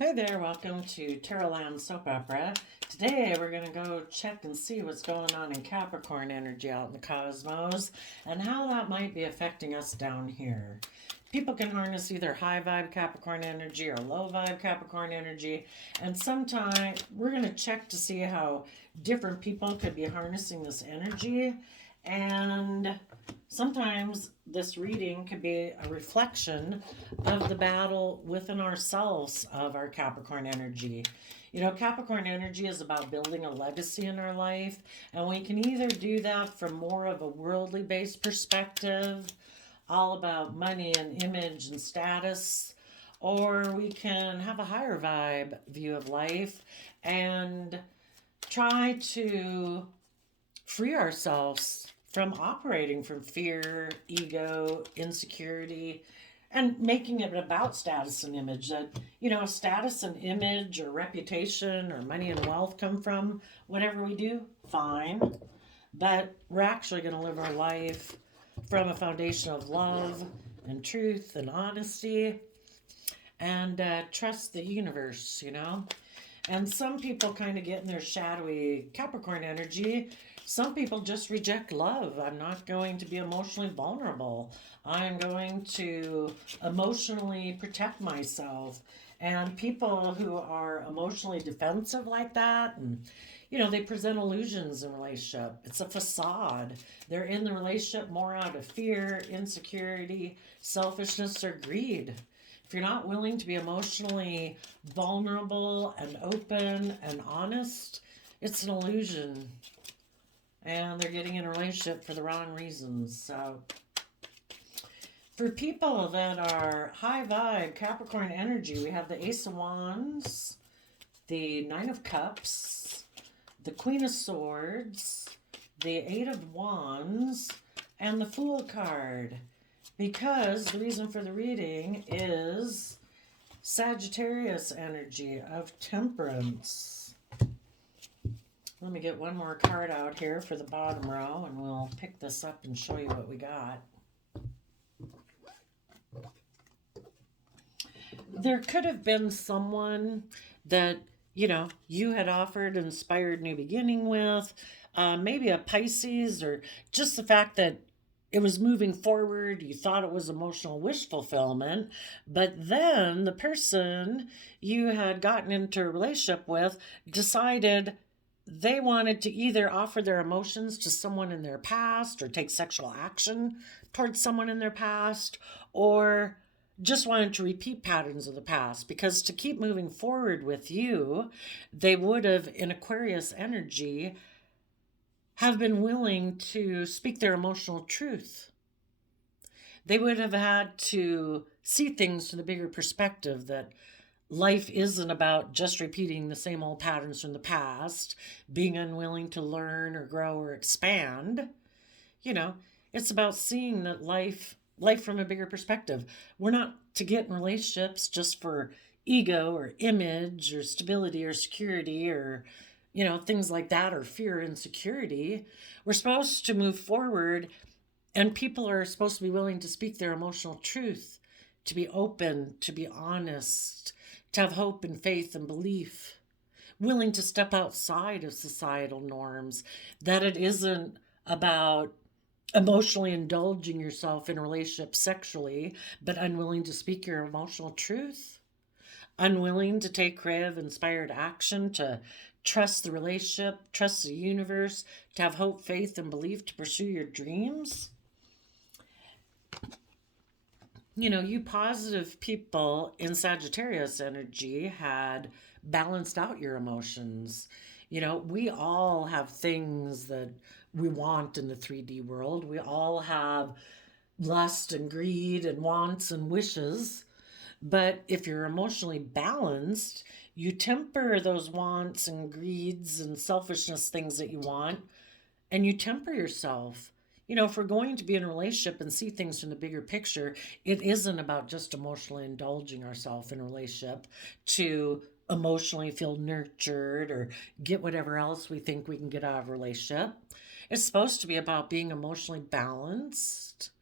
Hi there, welcome to Terrorland Soap Opera. Today we're going to go check and see what's going on in Capricorn energy out in the cosmos and how that might be affecting us down here. People can harness either high vibe Capricorn energy or low vibe Capricorn energy, and sometimes we're going to check to see how different people could be harnessing this energy. And sometimes this reading could be a reflection of the battle within ourselves of our Capricorn energy. You know, Capricorn energy is about building a legacy in our life, and we can either do that from more of a worldly based perspective, all about money and image and status, or we can have a higher vibe view of life and try to free ourselves from operating from fear, ego, insecurity, and making it about status and image. That, you know, status and image or reputation or money and wealth come from whatever we do, fine. But we're actually going to live our life from a foundation of love and truth and honesty and trust the universe, you know? And some people kind of get in their shadowy Capricorn energy. Some people just reject love. I'm not going to be emotionally vulnerable. I'm going to emotionally protect myself. And people who are emotionally defensive like that, and you know, they present illusions in relationship. It's a facade. They're in the relationship more out of fear, insecurity, selfishness, or greed. If you're not willing to be emotionally vulnerable and open and honest, it's an illusion. And they're getting in a relationship for the wrong reasons. So, for people that are high vibe, Capricorn energy, we have the Ace of Wands, the Nine of Cups, the Queen of Swords, the Eight of Wands, and the Fool card. Because the reason for the reading is Sagittarius energy of temperance. Let me get one more card out here for the bottom row and we'll pick this up and show you what we got. There could have been someone that, you know, you had offered inspired new beginning with, maybe a Pisces, or just the fact that it was moving forward. You thought it was emotional wish fulfillment, but then the person you had gotten into a relationship with decided they wanted to either offer their emotions to someone in their past or take sexual action towards someone in their past, or just wanted to repeat patterns of the past, because to keep moving forward with you, they would have, in Aquarius energy, have been willing to speak their emotional truth. They would have had to see things from the bigger perspective that life isn't about just repeating the same old patterns from the past, being unwilling to learn or grow or expand. You know, it's about seeing that life from a bigger perspective. We're not to get in relationships just for ego or image or stability or security or, you know, things like that, or fear, insecurity. We're supposed to move forward, and people are supposed to be willing to speak their emotional truth, to be open, to be honest, to have hope and faith and belief, willing to step outside of societal norms, that it isn't about emotionally indulging yourself in a relationship sexually, but unwilling to speak your emotional truth, unwilling to take creative, inspired action, to trust the relationship, trust the universe, to have hope, faith, and belief to pursue your dreams. You know, you positive people in Sagittarius energy had balanced out your emotions. You know, we all have things that we want in the 3D world. We all have lust and greed and wants and wishes. But if you're emotionally balanced, you temper those wants and greeds and selfishness things that you want, and you temper yourself. You know, if we're going to be in a relationship and see things from the bigger picture, it isn't about just emotionally indulging ourselves in a relationship to emotionally feel nurtured or get whatever else we think we can get out of a relationship. It's supposed to be about being emotionally balanced,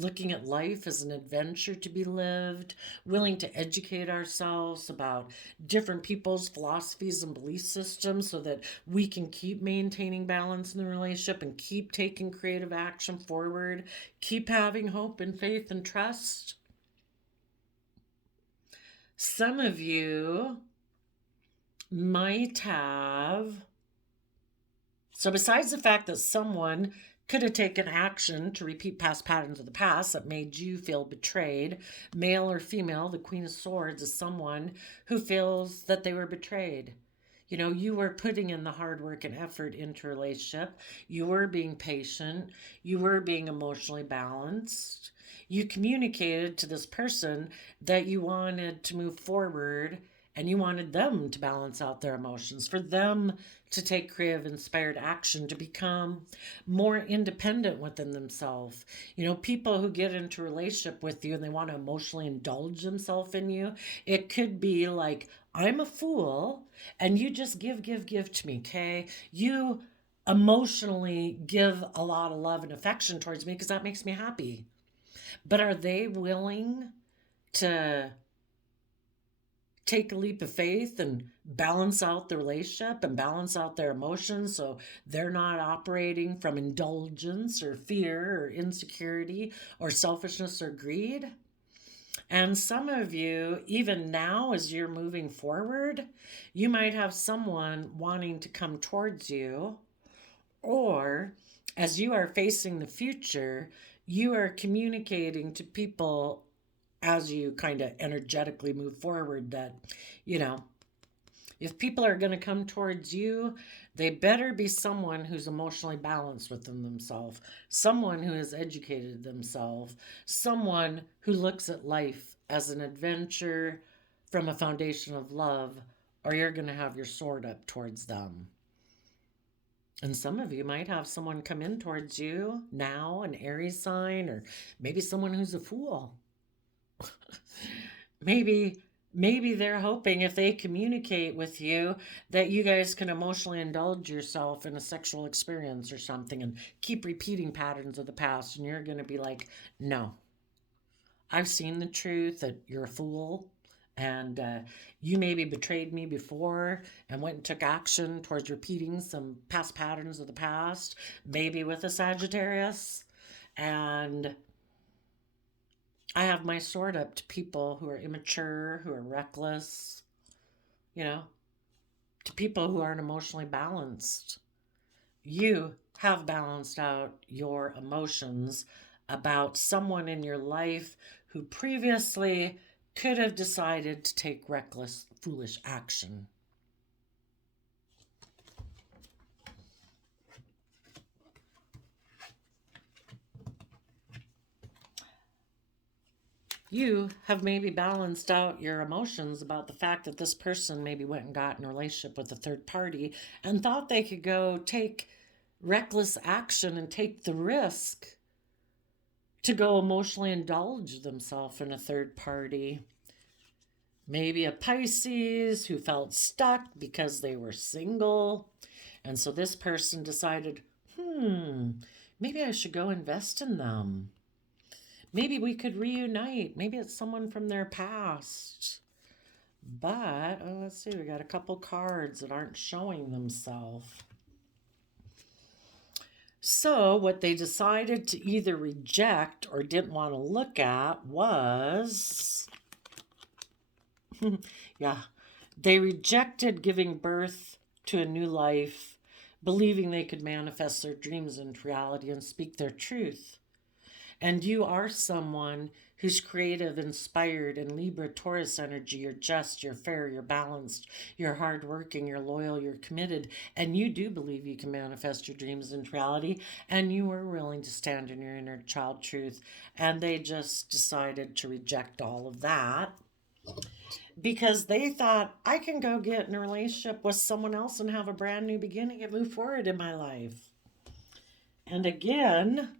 looking at life as an adventure to be lived, willing to educate ourselves about different people's philosophies and belief systems so that we can keep maintaining balance in the relationship and keep taking creative action forward, keep having hope and faith and trust. Some of you might have, so besides the fact that someone could have taken action to repeat past patterns of the past that made you feel betrayed, male or female, the Queen of Swords is someone who feels that they were betrayed. You know, you were putting in the hard work and effort into a relationship. You were being patient. You were being emotionally balanced. You communicated to this person that you wanted to move forward and you wanted them to balance out their emotions, for them to take creative, inspired action, to become more independent within themselves. You know, people who get into a relationship with you and they want to emotionally indulge themselves in you, it could be like, I'm a fool and you just give to me, okay? You emotionally give a lot of love and affection towards me because that makes me happy. But are they willing to take a leap of faith and balance out the relationship and balance out their emotions so they're not operating from indulgence or fear or insecurity or selfishness or greed? And some of you, even now as you're moving forward, you might have someone wanting to come towards you, or as you are facing the future, you are communicating to people as you kind of energetically move forward that, you know, if people are going to come towards you, they better be someone who's emotionally balanced within themselves, someone who has educated themselves, someone who looks at life as an adventure from a foundation of love, or you're going to have your sword up towards them. And some of you might have someone come in towards you now, an Aries sign, or maybe someone who's a fool. maybe they're hoping if they communicate with you that you guys can emotionally indulge yourself in a sexual experience or something and keep repeating patterns of the past, and you're going to be like, no, I've seen the truth that you're a fool, and you maybe betrayed me before and went and took action towards repeating some past patterns of the past, maybe with a Sagittarius. And I have my sword up to people who are immature, who are reckless, you know, to people who aren't emotionally balanced. You have balanced out your emotions about someone in your life who previously could have decided to take reckless, foolish action. You have maybe balanced out your emotions about the fact that this person maybe went and got in a relationship with a third party and thought they could go take reckless action and take the risk to go emotionally indulge themselves in a third party. Maybe a Pisces who felt stuck because they were single. And so this person decided, maybe I should go invest in them. Maybe we could reunite. Maybe it's someone from their past. But, let's see, we got a couple cards that aren't showing themselves. So what they decided to either reject or didn't want to look at was, they rejected giving birth to a new life, believing they could manifest their dreams into reality and speak their truth. And you are someone who's creative, inspired, and Libra Taurus energy. You're just, you're fair, you're balanced, you're hardworking, you're loyal, you're committed, and you do believe you can manifest your dreams into reality, and you are willing to stand in your inner child truth. And they just decided to reject all of that because they thought, I can go get in a relationship with someone else and have a brand new beginning and move forward in my life. And again,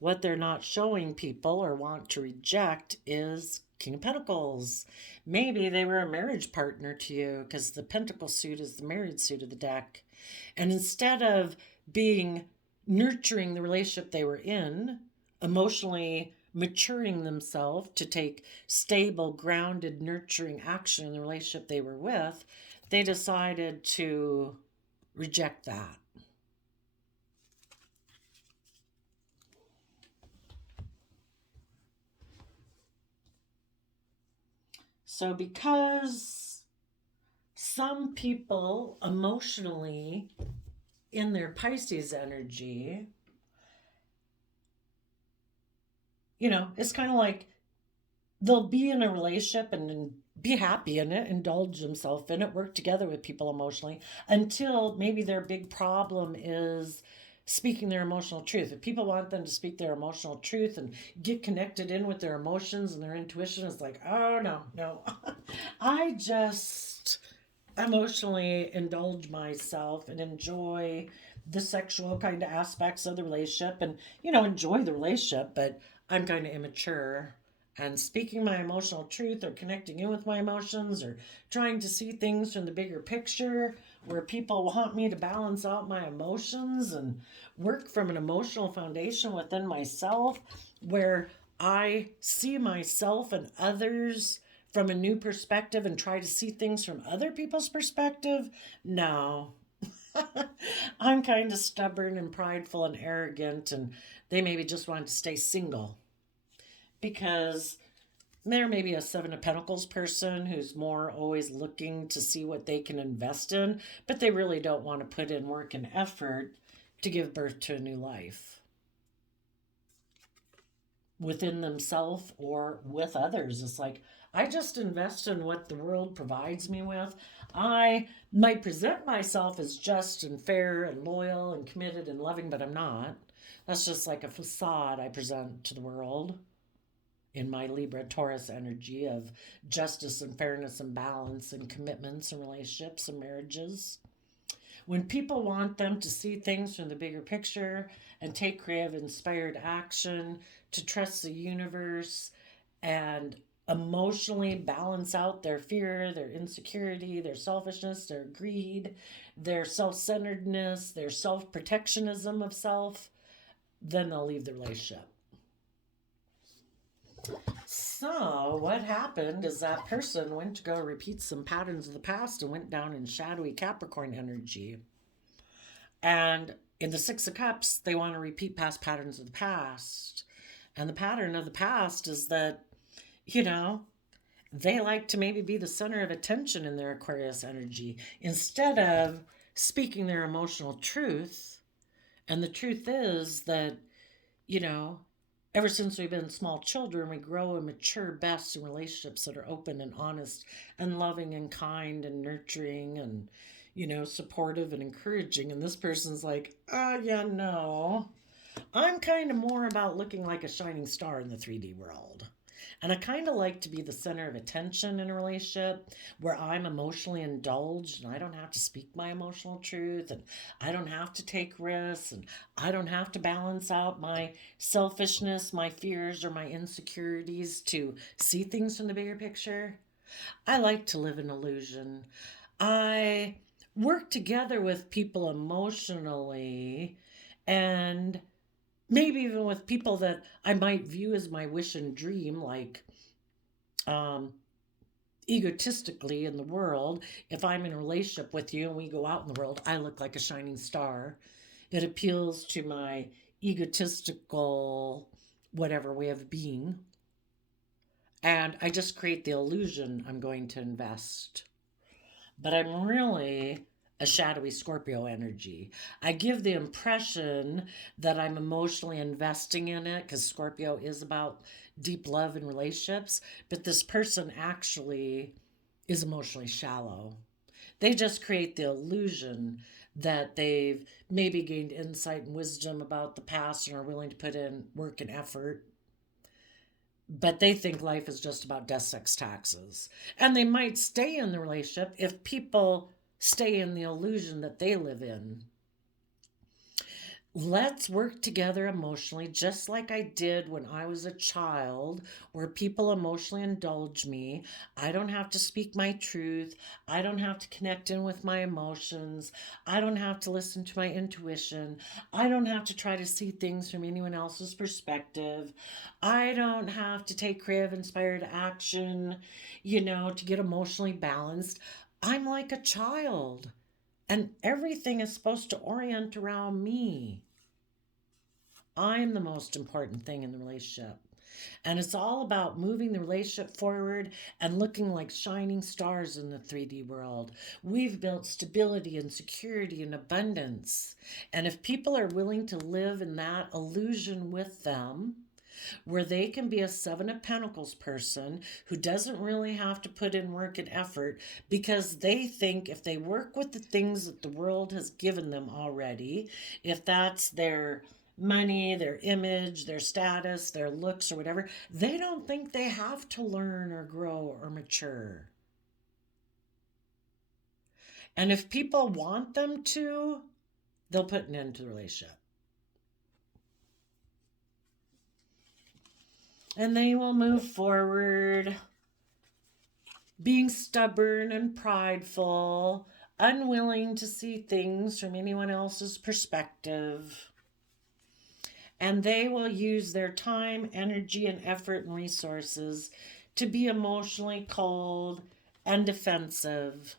what they're not showing people or want to reject is King of Pentacles. Maybe they were a marriage partner to you because the Pentacle suit is the married suit of the deck. And instead of nurturing the relationship they were in, emotionally maturing themselves to take stable, grounded, nurturing action in the relationship they were with, they decided to reject that. So, because some people emotionally in their Pisces energy, it's kind of like they'll be in a relationship and be happy in it, indulge themselves in it, work together with people emotionally until maybe their big problem is speaking their emotional truth. If people want them to speak their emotional truth and get connected in with their emotions and their intuition, it's like, oh, no, no. I just emotionally indulge myself and enjoy the sexual kind of aspects of the relationship and, enjoy the relationship, but I'm kind of immature and speaking my emotional truth or connecting in with my emotions or trying to see things from the bigger picture where people want me to balance out my emotions and work from an emotional foundation within myself where I see myself and others from a new perspective and try to see things from other people's perspective. No. I'm kind of stubborn and prideful and arrogant, and they maybe just want to stay single because they're maybe a Seven of Pentacles person who's more always looking to see what they can invest in, but they really don't want to put in work and effort to give birth to a new life within themselves or with others. It's like, I just invest in what the world provides me with. I might present myself as just and fair and loyal and committed and loving, but I'm not. That's just like a facade I present to the world in my Libra Taurus energy of justice and fairness and balance and commitments and relationships and marriages. When people want them to see things from the bigger picture and take creative, inspired action, to trust the universe and emotionally balance out their fear, their insecurity, their selfishness, their greed, their self centeredness, their self protectionism of self, then they'll leave the relationship. So, what happened is that person went to go repeat some patterns of the past and went down in shadowy Capricorn energy. And in the Six of Cups, they want to repeat past patterns of the past. And the pattern of the past is that, they like to maybe be the center of attention in their Aquarius energy instead of speaking their emotional truth. And the truth is that, you know, ever since we've been small children, we grow and mature best in relationships that are open and honest and loving and kind and nurturing and, supportive and encouraging. And this person's like, oh, yeah, no. I'm kind of more about looking like a shining star in the 3D world. And I kind of like to be the center of attention in a relationship where I'm emotionally indulged and I don't have to speak my emotional truth and I don't have to take risks and I don't have to balance out my selfishness, my fears, or my insecurities to see things from the bigger picture. I like to live in illusion. I work together with people emotionally and maybe even with people that I might view as my wish and dream, like um, egotistically in the world. If I'm in a relationship with you and we go out in the world, I look like a shining star. It appeals to my egotistical, whatever way of being. And I just create the illusion I'm going to invest. But I'm really a shadowy Scorpio energy. I give the impression that I'm emotionally investing in it because Scorpio is about deep love and relationships, but this person actually is emotionally shallow. They just create the illusion that they've maybe gained insight and wisdom about the past and are willing to put in work and effort. But they think life is just about death, sex, taxes. And they might stay in the relationship if people stay in the illusion that they live in. Let's work together emotionally, just like I did when I was a child, where people emotionally indulge me. I don't have to speak my truth. I don't have to connect in with my emotions. I don't have to listen to my intuition. I don't have to try to see things from anyone else's perspective. I don't have to take creative, inspired action, to get emotionally balanced. I'm like a child. And everything is supposed to orient around me. I'm the most important thing in the relationship. And it's all about moving the relationship forward and looking like shining stars in the 3D world. We've built stability and security and abundance. And if people are willing to live in that illusion with them, where they can be a Seven of Pentacles person who doesn't really have to put in work and effort because they think if they work with the things that the world has given them already, if that's their money, their image, their status, their looks, or whatever, they don't think they have to learn or grow or mature. And if people want them to, they'll put an end to the relationship. And they will move forward being stubborn and prideful, unwilling to see things from anyone else's perspective. And they will use their time, energy, and effort and resources to be emotionally cold and defensive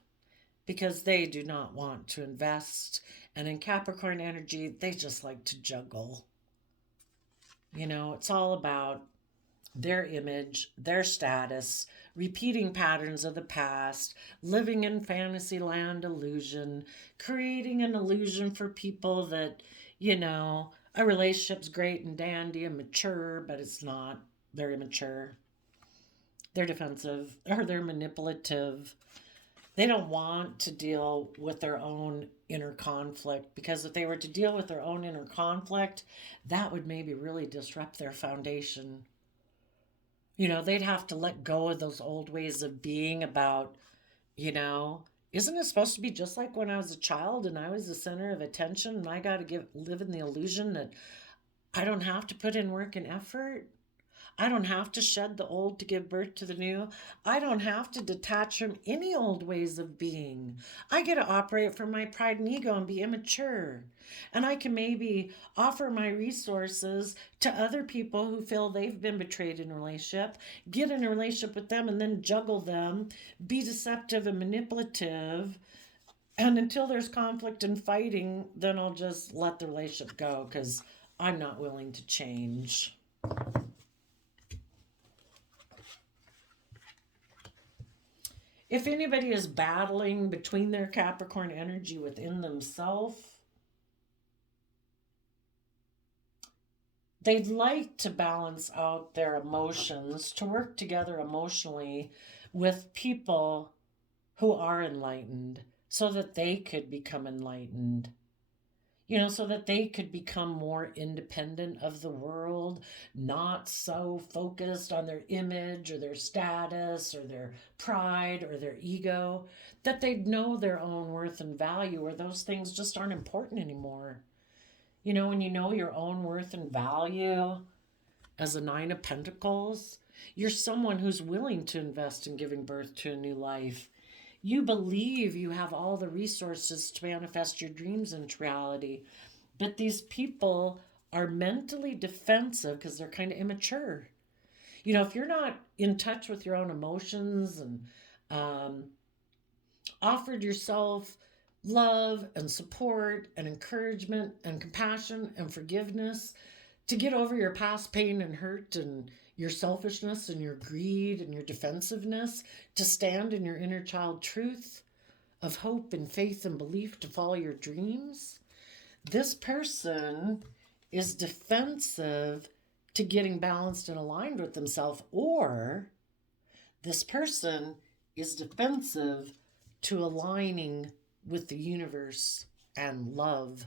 because they do not want to invest. And in Capricorn energy, they just like to juggle. It's all about their image, their status, repeating patterns of the past, living in fantasy land illusion, creating an illusion for people that, a relationship's great and dandy and mature, but it's not. They're immature. They're defensive or they're manipulative. They don't want to deal with their own inner conflict because if they were to deal with their own inner conflict, that would maybe really disrupt their foundation. They'd have to let go of those old ways of being about, isn't it supposed to be just like when I was a child and I was the center of attention and I got to live in the illusion that I don't have to put in work and effort? I don't have to shed the old to give birth to the new. I don't have to detach from any old ways of being. I get to operate from my pride and ego and be immature. And I can maybe offer my resources to other people who feel they've been betrayed in a relationship, get in a relationship with them and then juggle them, be deceptive and manipulative. And until there's conflict and fighting, then I'll just let the relationship go because I'm not willing to change. If anybody is battling between their Capricorn energy within themselves, they'd like to balance out their emotions, to work together emotionally with people who are enlightened so that they could become enlightened. So that they could become more independent of the world, not so focused on their image or their status or their pride or their ego, that they'd know their own worth and value, or those things just aren't important anymore. When you know your own worth and value as a Nine of Pentacles, you're someone who's willing to invest in giving birth to a new life. You believe you have all the resources to manifest your dreams into reality. But these people are mentally defensive because they're kind of immature. If you're not in touch with your own emotions and offered yourself love and support and encouragement and compassion and forgiveness to get over your past pain and hurt and your selfishness and your greed and your defensiveness, to stand in your inner child truth of hope and faith and belief to follow your dreams, this person is defensive to getting balanced and aligned with themselves, or this person is defensive to aligning with the universe and love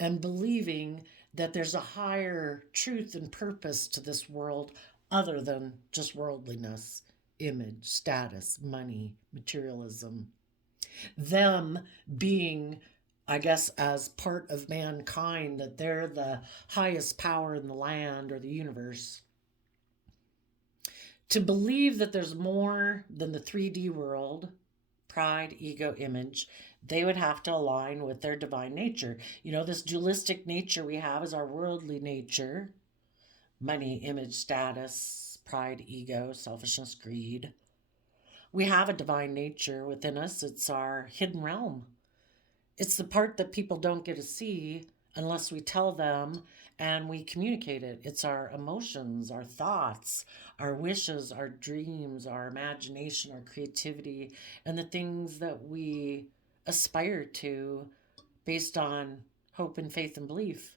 and believing that there's a higher truth and purpose to this world other than just worldliness, image, status, money, materialism. Them being I guess, as part of mankind, that they're the highest power in the land or the universe. To believe that there's more than the 3D world, pride, ego, image, they would have to align with their divine nature. You know, this dualistic nature we have is our worldly nature: money, image, status, pride, ego, selfishness, greed. We have a divine nature within us, it's our hidden realm. It's the part that people don't get to see unless we tell them and we communicate it. It's our emotions, our thoughts, our wishes, our dreams, our imagination, our creativity, and the things that we aspire to based on hope and faith and belief.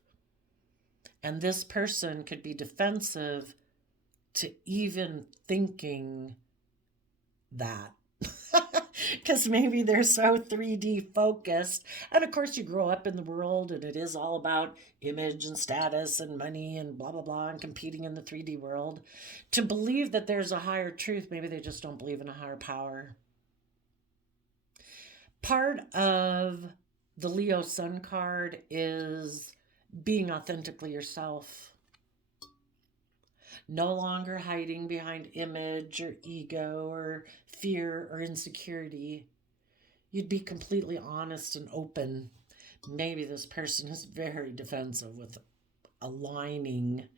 And this person could be defensive to even thinking that. Because maybe they're so 3D focused. And of course, you grow up in the world and it is all about image and status and money and blah, blah, blah, and competing in the 3D world. To believe that there's a higher truth, maybe they just don't believe in a higher power. Part of the Leo Sun card is being authentically yourself. No longer hiding behind image or ego or fear or insecurity. You'd be completely honest and open. Maybe this person is very defensive with aligning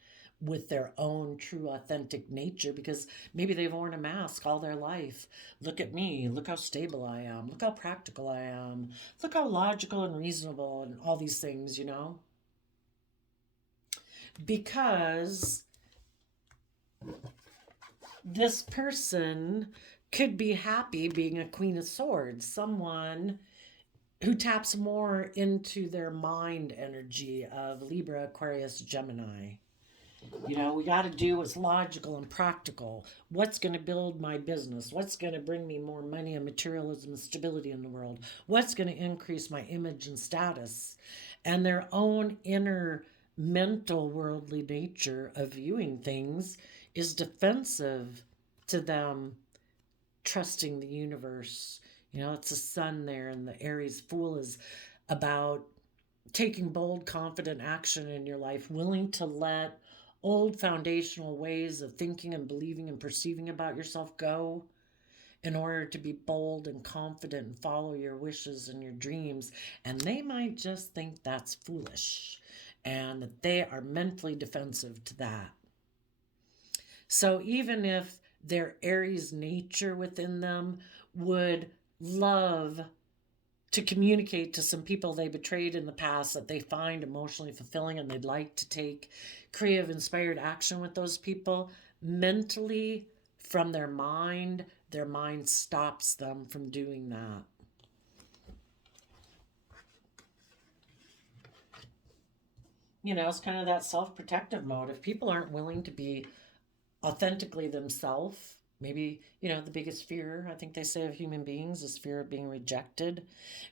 with their own true authentic nature, because maybe they've worn a mask all their life. Look at me, look how stable I am, look how practical I am, look how logical and reasonable and all these things, you know? Because this person could be happy being a Queen of Swords, someone who taps more into their mind energy of Libra, Aquarius, Gemini. You know, we got to do what's logical and practical. What's going to build my business? What's going to bring me more money and materialism and stability in the world? What's going to increase my image and status? And their own inner mental worldly nature of viewing things is defensive to them trusting the universe. You know, it's the sun there, and the Aries Fool is about taking bold, confident action in your life, willing to let old foundational ways of thinking and believing and perceiving about yourself go in order to be bold and confident and follow your wishes and your dreams. And they might just think that's foolish and that they are mentally defensive to that. So even if their Aries nature within them would love to communicate to some people they betrayed in the past that they find emotionally fulfilling, and they'd like to take creative, inspired action with those people, mentally, from their mind stops them from doing that. You know, it's kind of that self-protective mode. If people aren't willing to be authentically themselves, maybe, you know, the biggest fear I think they say of human beings is fear of being rejected.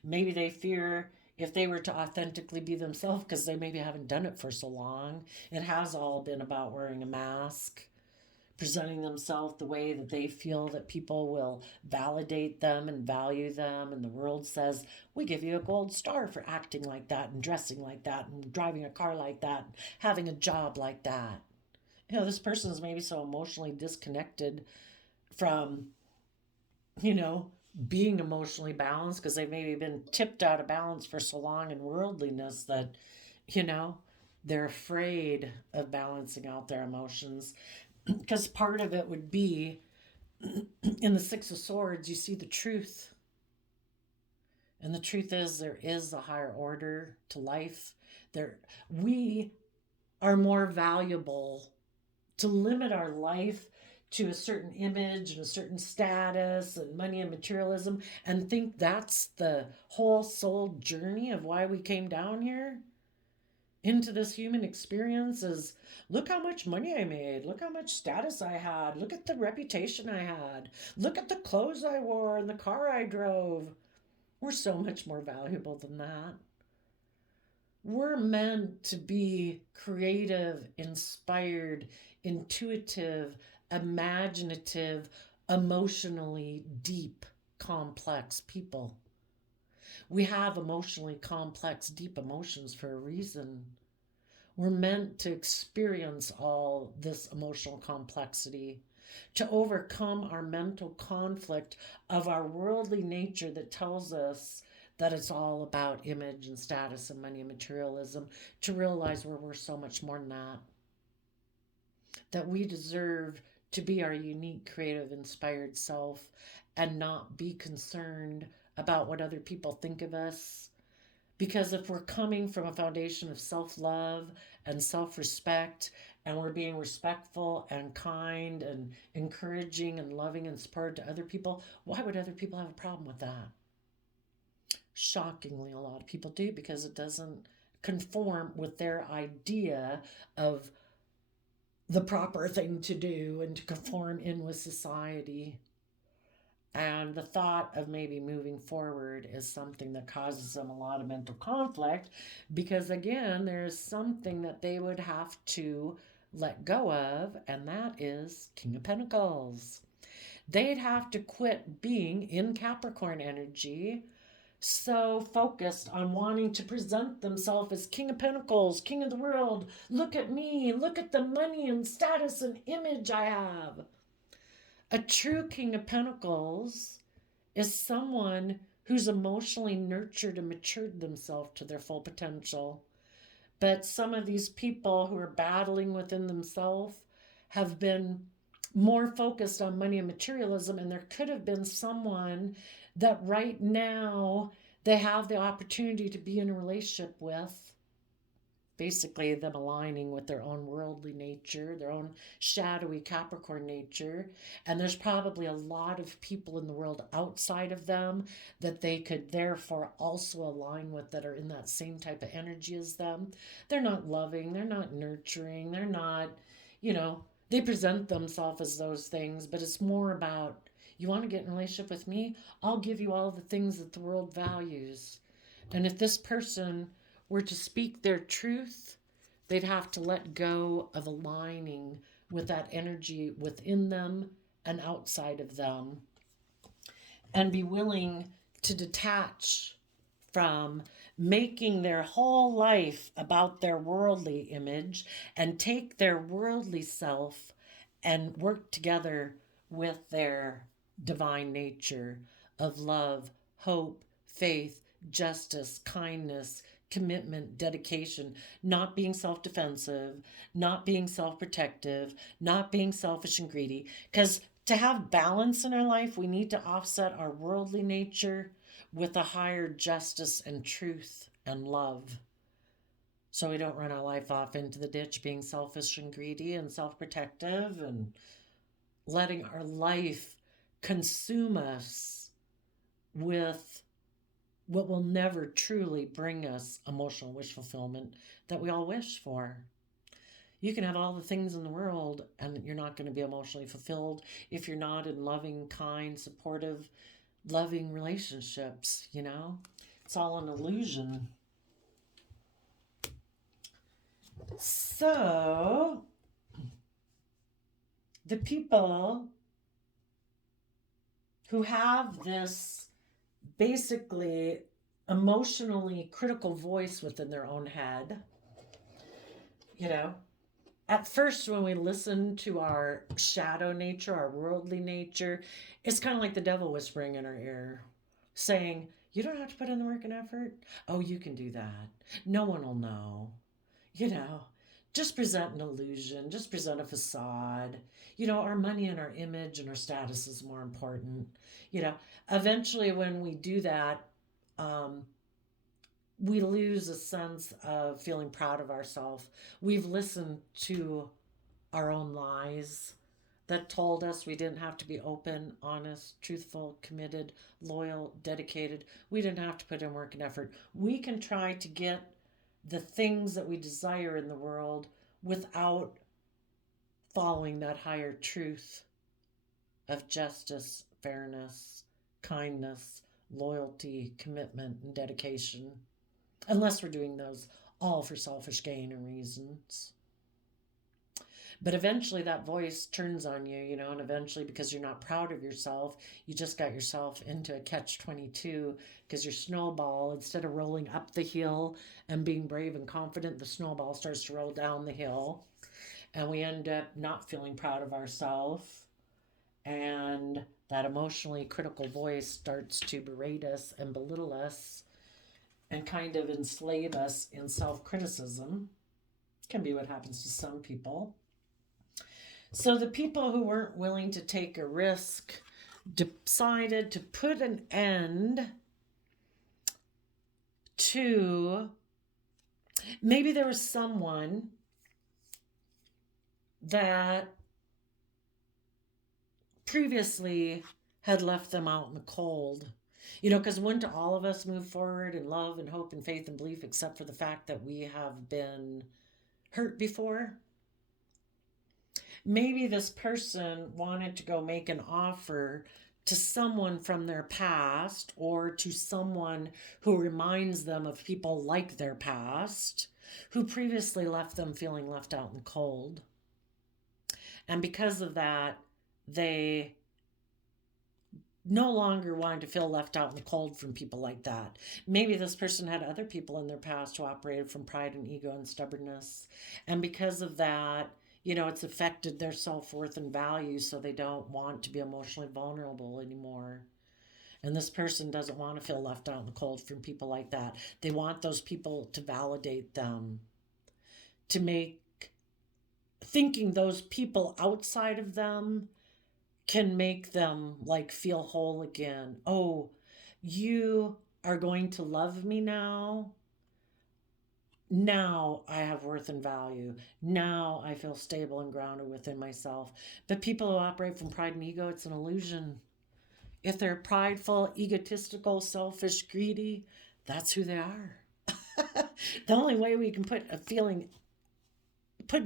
Maybe they fear if they were to authentically be themselves, because they maybe haven't done it for so long. It has all been about wearing a mask, presenting themselves the way that they feel that people will validate them and value them. And the world says, we give you a gold star for acting like that and dressing like that and driving a car like that and having a job like that. You know, this person is maybe so emotionally disconnected from, you know, being emotionally balanced, because they've maybe been tipped out of balance for so long in worldliness that, you know, they're afraid of balancing out their emotions. Because part of it would be in the Six of Swords, you see the truth. And the truth is, there is a higher order to life. We are more valuable to limit our life to a certain image and a certain status and money and materialism and think that's the whole soul journey of why we came down here into this human experience is, look how much money I made, look how much status I had, look at the reputation I had, look at the clothes I wore and the car I drove. We're so much more valuable than that. We're meant to be creative, inspired, intuitive, imaginative, emotionally deep, complex people. We have emotionally complex, deep emotions for a reason. We're meant to experience all this emotional complexity, to overcome our mental conflict of our worldly nature that tells us that it's all about image and status and money and materialism, to realize we're so much more than that. That we deserve to be our unique, creative, inspired self and not be concerned about what other people think of us. Because if we're coming from a foundation of self love and self respect, and we're being respectful and kind and encouraging and loving and supportive to other people, why would other people have a problem with that? Shockingly, a lot of people do, because it doesn't conform with their idea of the proper thing to do and to conform in with society. And the thought of maybe moving forward is something that causes them a lot of mental conflict, because, again, there's something that they would have to let go of, and that is King of Pentacles. They'd have to quit being in Capricorn energy, so focused on wanting to present themselves as King of Pentacles, King of the world. Look at me, look at the money and status and image I have. A true King of Pentacles is someone who's emotionally nurtured and matured themselves to their full potential. But some of these people who are battling within themselves have been more focused on money and materialism, and there could have been someone that right now they have the opportunity to be in a relationship with, basically them aligning with their own worldly nature, their own shadowy Capricorn nature. And there's probably a lot of people in the world outside of them that they could therefore also align with, that are in that same type of energy as them. They're not loving, they're not nurturing, they're not, they present themselves as those things, but it's more about, you want to get in a relationship with me? I'll give you all the things that the world values. And if this person were to speak their truth, they'd have to let go of aligning with that energy within them and outside of them, and be willing to detach from making their whole life about their worldly image, and take their worldly self and work together with their divine nature of love, hope, faith, justice, kindness, commitment, dedication, not being self defensive, not being self protective, not being selfish and greedy. Because to have balance in our life, we need to offset our worldly nature with a higher justice and truth and love. So we don't run our life off into the ditch being selfish and greedy and self protective, and letting our life consume us with what will never truly bring us emotional wish fulfillment that we all wish for. You can have all the things in the world and you're not going to be emotionally fulfilled if you're not in loving, kind, supportive, loving relationships, It's all an illusion. So, the people who have this basically emotionally critical voice within their own head, at first when we listen to our shadow nature, our worldly nature, it's kind of like the devil whispering in our ear, saying, you don't have to put in the work and effort. Oh, you can do that. No one will know. Just present an illusion, just present a facade. Our money and our image and our status is more important. Eventually when we do that, we lose a sense of feeling proud of ourselves. We've listened to our own lies that told us we didn't have to be open, honest, truthful, committed, loyal, dedicated. We didn't have to put in work and effort. We can try to get the things that we desire in the world without following that higher truth of justice, fairness, kindness, loyalty, commitment, and dedication, unless we're doing those all for selfish gain and reasons. But eventually that voice turns on you, and eventually, because you're not proud of yourself, you just got yourself into a catch-22, because your snowball, instead of rolling up the hill and being brave and confident, the snowball starts to roll down the hill. And we end up not feeling proud of ourselves. And that emotionally critical voice starts to berate us and belittle us and kind of enslave us in self-criticism. Can be what happens to some people. So the people who weren't willing to take a risk decided to put an end to, maybe there was someone that previously had left them out in the cold. Because wouldn't all of us move forward in love and hope and faith and belief, except for the fact that we have been hurt before? Maybe this person wanted to go make an offer to someone from their past, or to someone who reminds them of people like their past who previously left them feeling left out in the cold. And because of that, they no longer wanted to feel left out in the cold from people like that. Maybe this person had other people in their past who operated from pride and ego and stubbornness. And because of that, it's affected their self-worth and value, so they don't want to be emotionally vulnerable anymore. And this person doesn't want to feel left out in the cold from people like that. They want those people to validate them, to make thinking those people outside of them can make them feel whole again. Oh, you are going to love me now. Now I have worth and value. Now I feel stable and grounded within myself. But people who operate from pride and ego, it's an illusion. If they're prideful, egotistical, selfish, greedy, that's who they are. The only way we can put an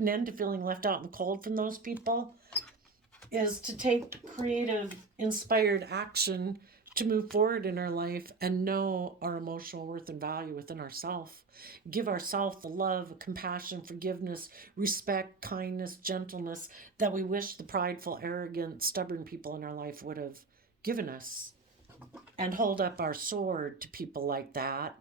end to feeling left out in the cold from those people is to take creative, inspired action to move forward in our life and know our emotional worth and value within ourselves. Give ourselves the love, compassion, forgiveness, respect, kindness, gentleness that we wish the prideful, arrogant, stubborn people in our life would have given us. And hold up our sword to people like that,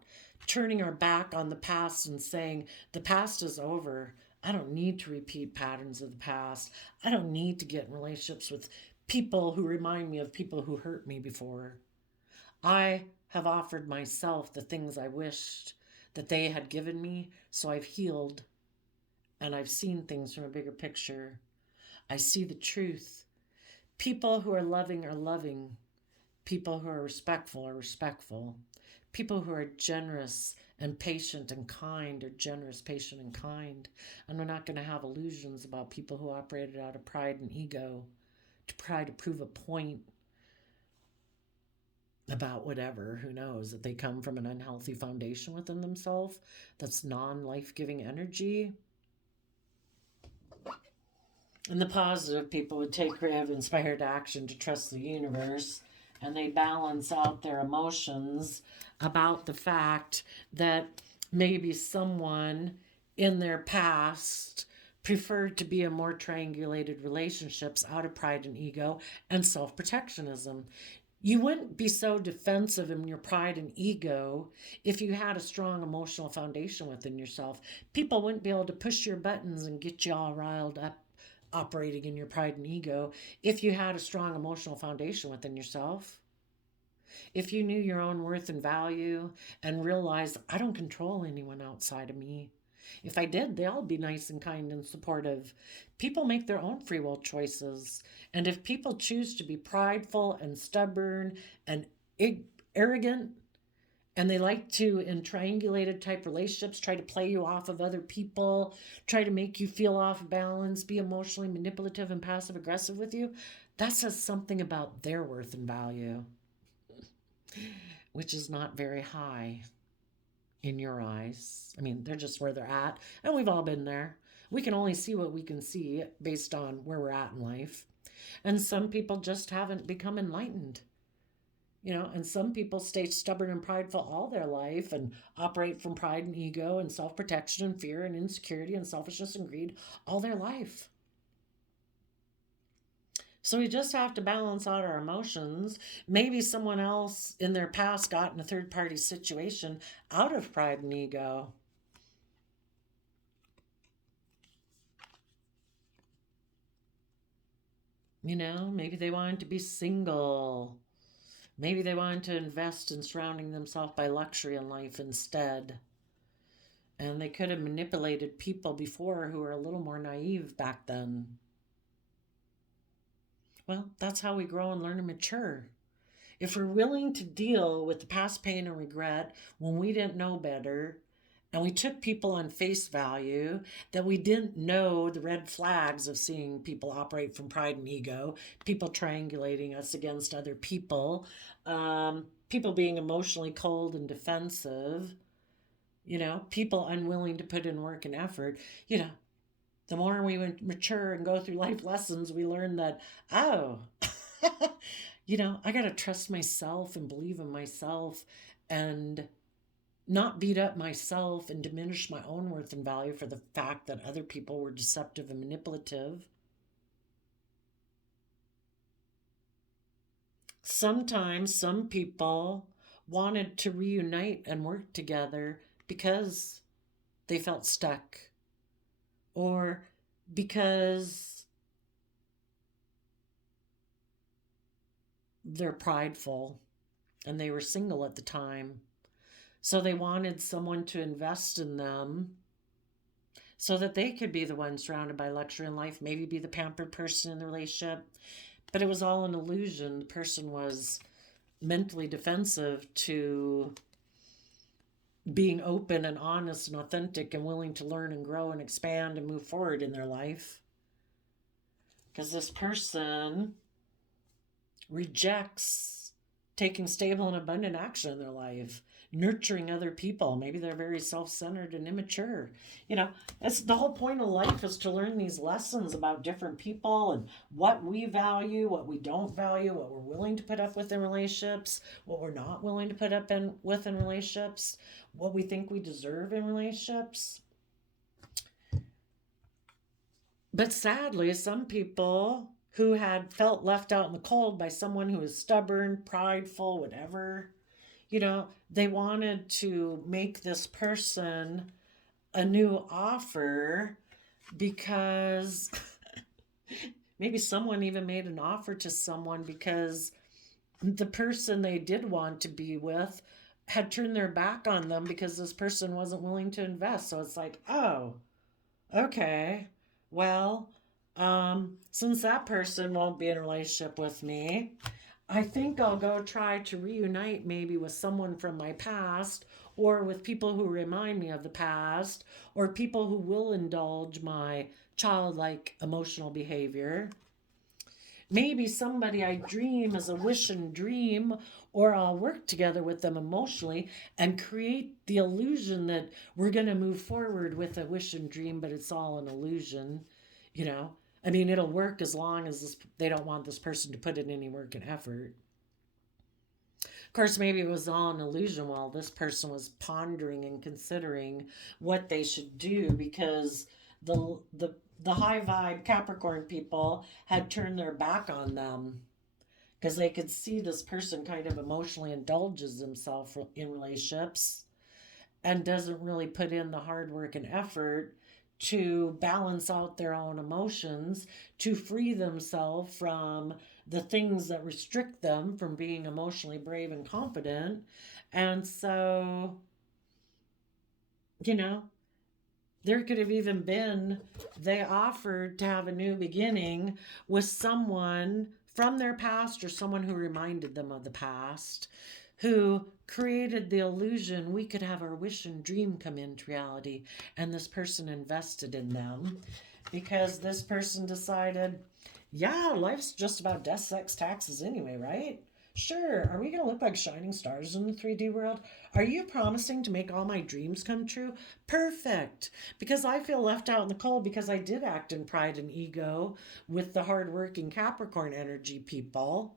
turning our back on the past and saying, the past is over. I don't need to repeat patterns of the past. I don't need to get in relationships with people who remind me of people who hurt me before. I have offered myself the things I wished that they had given me, so I've healed and I've seen things from a bigger picture. I see the truth. People who are loving. People who are respectful. People who are generous and patient and kind are generous, patient, and kind. And we're not going to have illusions about people who operated out of pride and ego to try to prove a point about whatever. Who knows? That they come from an unhealthy foundation within themselves that's non-life-giving energy. And the positive people would take creative, inspired action to trust the universe, and they balance out their emotions about the fact that maybe someone in their past preferred to be in more triangulated relationships out of pride and ego and self-protectionism. You wouldn't be so defensive in your pride and ego if you had a strong emotional foundation within yourself. People wouldn't be able to push your buttons and get you all riled up operating in your pride and ego if you had a strong emotional foundation within yourself. If you knew your own worth and value and realized, I don't control anyone outside of me. If I did, they'll be nice and kind and supportive. People make their own free will choices. And if people choose to be prideful and stubborn and arrogant, and they like to, in triangulated type relationships, try to play you off of other people, try to make you feel off balance, be emotionally manipulative and passive aggressive with you, that says something about their worth and value, which is not very high in your eyes. I mean, they're just where they're at, and we've all been there. We can only see what we can see based on where we're at in life. And some people just haven't become enlightened. And some people stay stubborn and prideful all their life and operate from pride and ego and self-protection and fear and insecurity and selfishness and greed all their life. So we just have to balance out our emotions. Maybe someone else in their past got in a third party situation out of pride and ego. You know, maybe they wanted to be single. Maybe they wanted to invest in surrounding themselves by luxury in life instead. And they could have manipulated people before who were a little more naive back then. Well, that's how we grow and learn and mature. If we're willing to deal with the past pain and regret when we didn't know better, and we took people on face value, that we didn't know the red flags of seeing people operate from pride and ego, people triangulating us against other people, people being emotionally cold and defensive, people unwilling to put in work and effort, the more we mature and go through life lessons, we learn that, oh, I got to trust myself and believe in myself and not beat up myself and diminish my own worth and value for the fact that other people were deceptive and manipulative. Sometimes some people wanted to reunite and work together because they felt stuck or because they're prideful and they were single at the time. So they wanted someone to invest in them so that they could be the one surrounded by luxury in life, maybe be the pampered person in the relationship. But it was all an illusion. The person was mentally defensive to being open and honest and authentic and willing to learn and grow and expand and move forward in their life. Because this person rejects taking stable and abundant action in their life, nurturing other people. Maybe they're very self-centered and immature. It's the whole point of life is to learn these lessons about different people and what we value, what we don't value, what we're willing to put up with in relationships, what we're not willing to put up with in relationships, what we think we deserve in relationships. But sadly, some people who had felt left out in the cold by someone who was stubborn, prideful, whatever, they wanted to make this person a new offer because maybe someone even made an offer to someone because the person they did want to be with had turned their back on them because this person wasn't willing to invest. So it's like, oh, okay, well, since that person won't be in a relationship with me, I think I'll go try to reunite maybe with someone from my past or with people who remind me of the past or people who will indulge my childlike emotional behavior. Maybe somebody I dream as a wish and dream, or I'll work together with them emotionally and create the illusion that we're going to move forward with a wish and dream, but it's all an illusion, it'll work as long as they don't want this person to put in any work and effort. Of course, maybe it was all an illusion while this person was pondering and considering what they should do because the high vibe Capricorn people had turned their back on them because they could see this person kind of emotionally indulges himself in relationships and doesn't really put in the hard work and effort to balance out their own emotions, to free themselves from the things that restrict them from being emotionally brave and confident. And so, there could have even been, they offered to have a new beginning with someone from their past or someone who reminded them of the past, who created the illusion we could have our wish and dream come into reality. And this person invested in them because this person decided, yeah, life's just about death, sex, taxes anyway, right? Sure, are we going to look like shining stars in the 3D world? Are you promising to make all my dreams come true? Perfect, because I feel left out in the cold because I did act in pride and ego with the hardworking Capricorn energy people.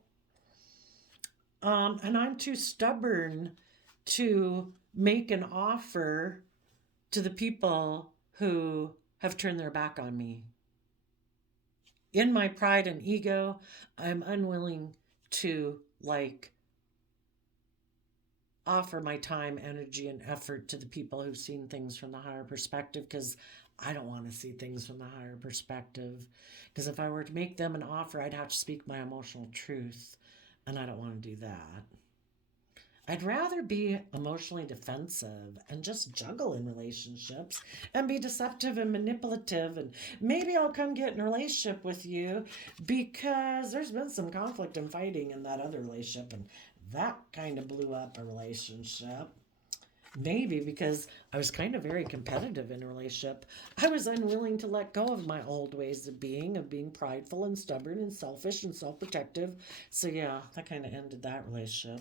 And I'm too stubborn to make an offer to the people who have turned their back on me. in my pride and ego, I'm unwilling to like offer my time, energy, and effort to the people who've seen things from the higher perspective because I don't want to see things from the higher perspective. Because if I were to make them an offer, I'd have to speak my emotional truth, and I don't want to do that. I'd rather be emotionally defensive and just juggle in relationships and be deceptive and manipulative. And maybe I'll come get in a relationship with you because there's been some conflict and fighting in that other relationship. And that kind of blew up a relationship. Maybe because I was kind of very competitive in a relationship. I was unwilling to let go of my old ways of being prideful and stubborn and selfish and self protective. So, yeah, that kind of ended that relationship.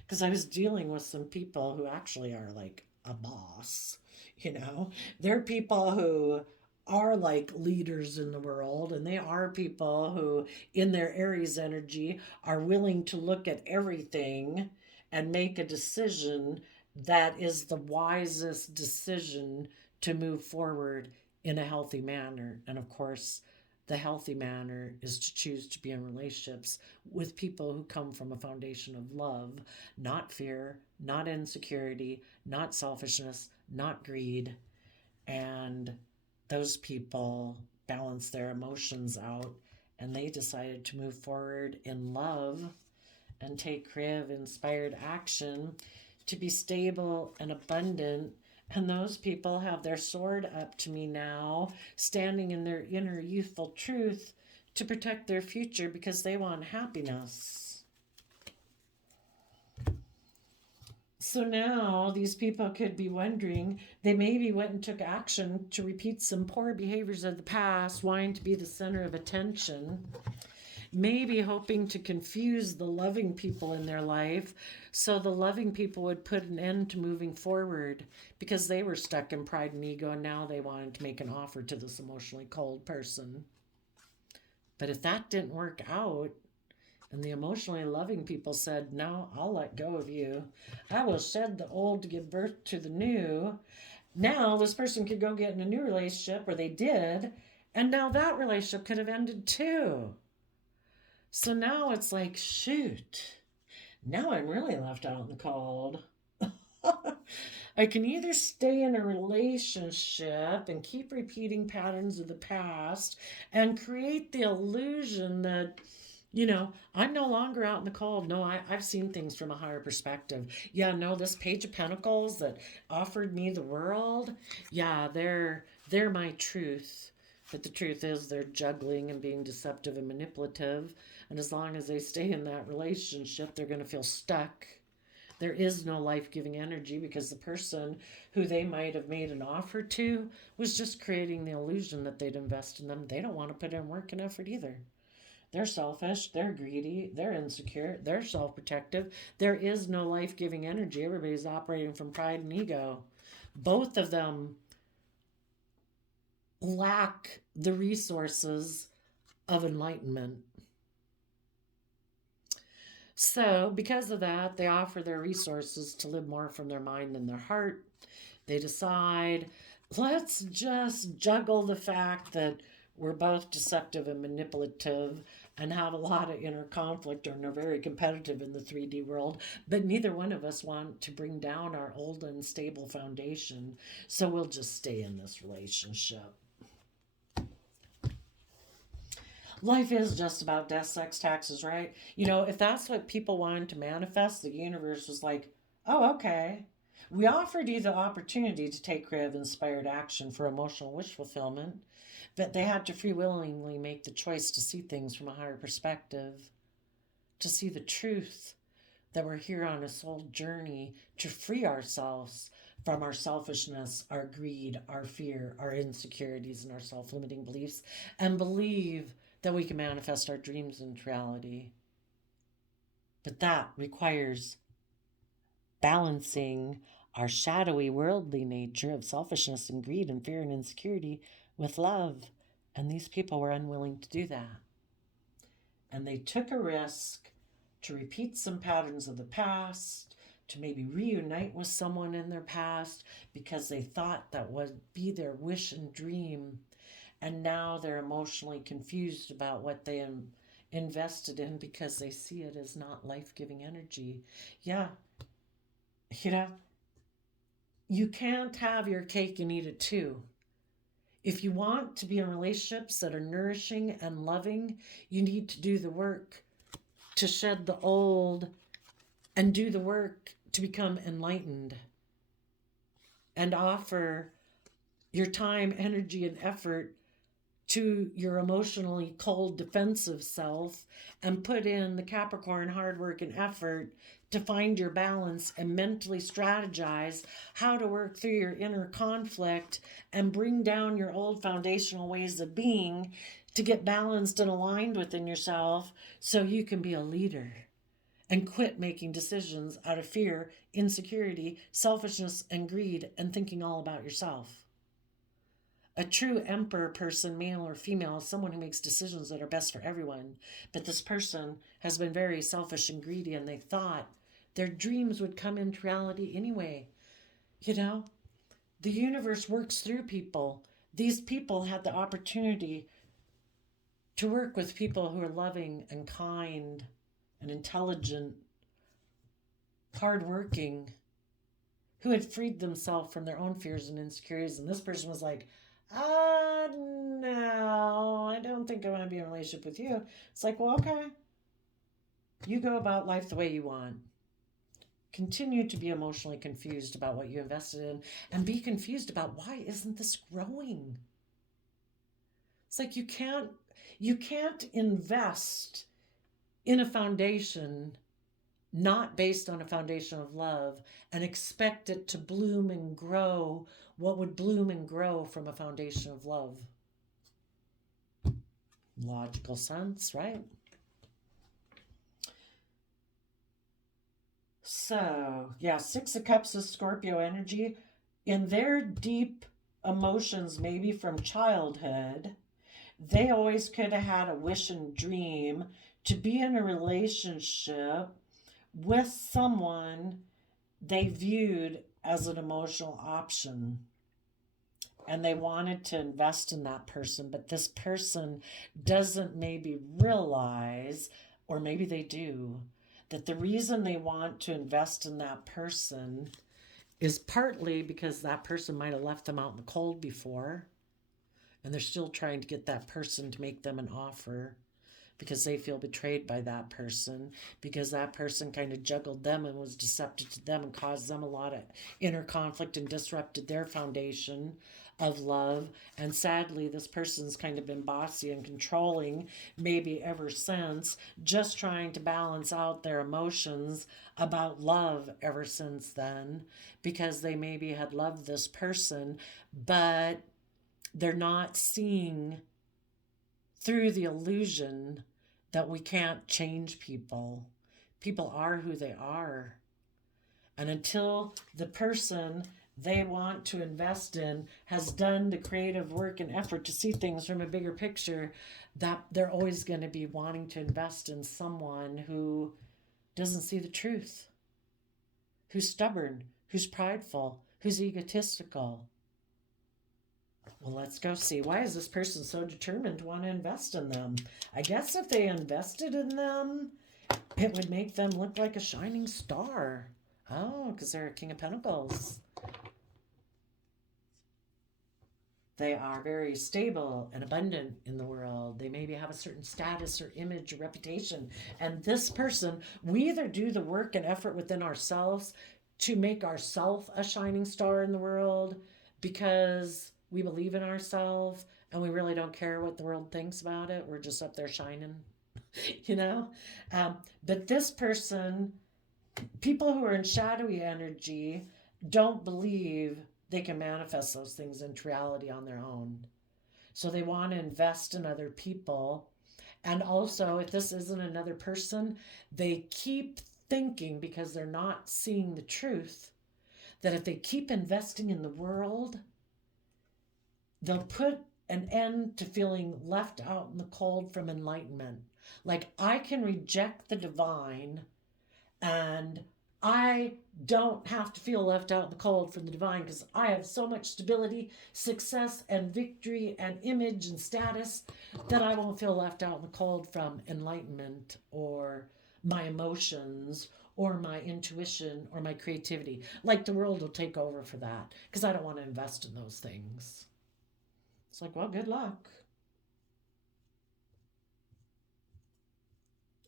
Because I was dealing with some people who actually are like a boss, you know? They're people who are like leaders in the world, and they are people who, in their Aries energy, are willing to look at everything and make a decision that is the wisest decision to move forward in a healthy manner. And of course, the healthy manner is to choose to be in relationships with people who come from a foundation of love, not fear, not insecurity, not selfishness, not greed. And those people balance their emotions out and they decided to move forward in love and take creative, inspired action to be stable and abundant. And those people have their sword up to me now, standing in their inner youthful truth to protect their future because they want happiness. So now these people could be wondering, they maybe went and took action to repeat some poor behaviors of the past, wanting to be the center of attention, maybe hoping to confuse the loving people in their life so the loving people would put an end to moving forward because they were stuck in pride and ego and now they wanted to make an offer to this emotionally cold person. But if that didn't work out, and the emotionally loving people said, no, I'll let go of you. I will shed the old to give birth to the new. Now this person could go get in a new relationship, or they did, and now that relationship could have ended too. So now it's like, shoot, now I'm really left out in the cold. I can either stay in a relationship and keep repeating patterns of the past and create the illusion that, I'm no longer out in the cold. No, I've seen things from a higher perspective. Yeah, no, this Page of Pentacles that offered me the world, yeah, they're my truth. But the truth is they're juggling and being deceptive and manipulative. And as long as they stay in that relationship, they're going to feel stuck. There is no life giving energy because the person who they might have made an offer to was just creating the illusion that they'd invest in them. They don't want to put in work and effort either. They're selfish, they're greedy, they're insecure, they're self protective. There is no life giving energy. Everybody's operating from pride and ego. Both of them lack the resources of enlightenment. So, because of that, they offer their resources to live more from their mind than their heart. They decide, let's just juggle the fact that we're both deceptive and manipulative and have a lot of inner conflict and are very competitive in the 3D world, but neither one of us want to bring down our old unstable foundation, so we'll just stay in this relationship. Life is just about death, sex, taxes, right? If that's what people wanted to manifest, the universe was like, oh, okay. We offered you the opportunity to take creative, inspired action for emotional wish fulfillment, but they had to free willingly make the choice to see things from a higher perspective, to see the truth that we're here on a soul journey to free ourselves from our selfishness, our greed, our fear, our insecurities, and our self limiting beliefs, and believe that we can manifest our dreams into reality. But that requires balancing our shadowy, worldly nature of selfishness and greed and fear and insecurity with love. And these people were unwilling to do that. And they took a risk to repeat some patterns of the past, to maybe reunite with someone in their past because they thought that would be their wish and dream. And now they're emotionally confused about what they invested in because they see it as not life-giving energy. Yeah, you know, you can't have your cake and eat it too. If you want to be in relationships that are nourishing and loving, you need to do the work to shed the old and do the work to become enlightened and offer your time, energy, and effort to your emotionally cold, defensive self and put in the Capricorn hard work and effort to find your balance and mentally strategize how to work through your inner conflict and bring down your old foundational ways of being to get balanced and aligned within yourself so you can be a leader and quit making decisions out of fear, insecurity, selfishness, and greed and thinking all about yourself. A true emperor person, male or female, is someone who makes decisions that are best for everyone. But this person has been very selfish and greedy, and they thought their dreams would come into reality anyway. You know, the universe works through people. These people had the opportunity to work with people who are loving and kind and intelligent, hardworking, who had freed themselves from their own fears and insecurities. And this person was like, no, I don't think I want to be in a relationship with you. It's like, well, okay. You go about life the way you want. Continue to be emotionally confused about what you invested in and be confused about why isn't this growing? It's like you can't invest in a foundation not based on a foundation of love and expect it to bloom and grow what would bloom and grow from a foundation of love. Logical sense, right? So, yeah, Six of Cups is Scorpio energy. In their deep emotions, maybe from childhood, they always could have had a wish and dream to be in a relationship with someone they viewed as an emotional option. And they wanted to invest in that person, but this person doesn't maybe realize, or maybe they do, that the reason they want to invest in that person is partly because that person might have left them out in the cold before, and they're still trying to get that person to make them an offer because they feel betrayed by that person, because that person kind of juggled them and was deceptive to them and caused them a lot of inner conflict and disrupted their foundation of love. And sadly, this person's kind of been bossy and controlling maybe ever since, just trying to balance out their emotions about love ever since then, because they maybe had loved this person, but they're not seeing through the illusion that we can't change people. People are who they are. And until the person they want to invest in has done the creative work and effort to see things from a bigger picture, that they're always going to be wanting to invest in someone who doesn't see the truth, who's stubborn, who's prideful, who's egotistical. Well, let's go see. Why is this person so determined to want to invest in them? I guess if they invested in them, it would make them look like a shining star. Oh, because they're a King of Pentacles. They are very stable and abundant in the world. They maybe have a certain status or image or reputation. And this person, we either do the work and effort within ourselves to make ourselves a shining star in the world because we believe in ourselves and we really don't care what the world thinks about it. We're just up there shining, you know? But this person, people who are in shadowy energy, don't believe they can manifest those things into reality on their own. So they want to invest in other people. And also, if this isn't another person, they keep thinking, because they're not seeing the truth, that if they keep investing in the world, they'll put an end to feeling left out in the cold from enlightenment. Like, I can reject the divine and I don't have to feel left out in the cold from the divine because I have so much stability, success, and victory, and image and status that I won't feel left out in the cold from enlightenment or my emotions or my intuition or my creativity. Like the world will take over for that because I don't want to invest in those things. It's like, well, good luck.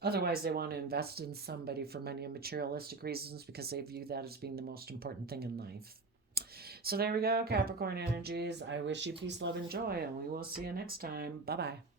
Otherwise, they want to invest in somebody for money and materialistic reasons because they view that as being the most important thing in life. So there we go, Capricorn energies. I wish you peace, love, and joy, and we will see you next time. Bye bye.